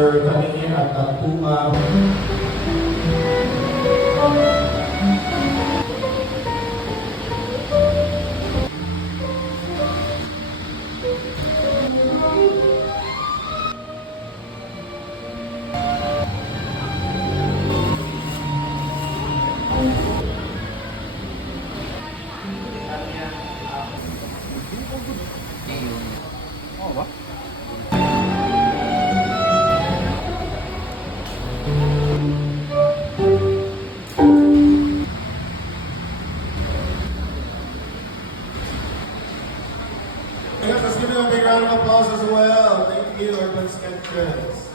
Sir Kaningin at Tuma. Oh, ba? Yes, let's give it a big round of applause as well. Thank you, Urban Sketchers.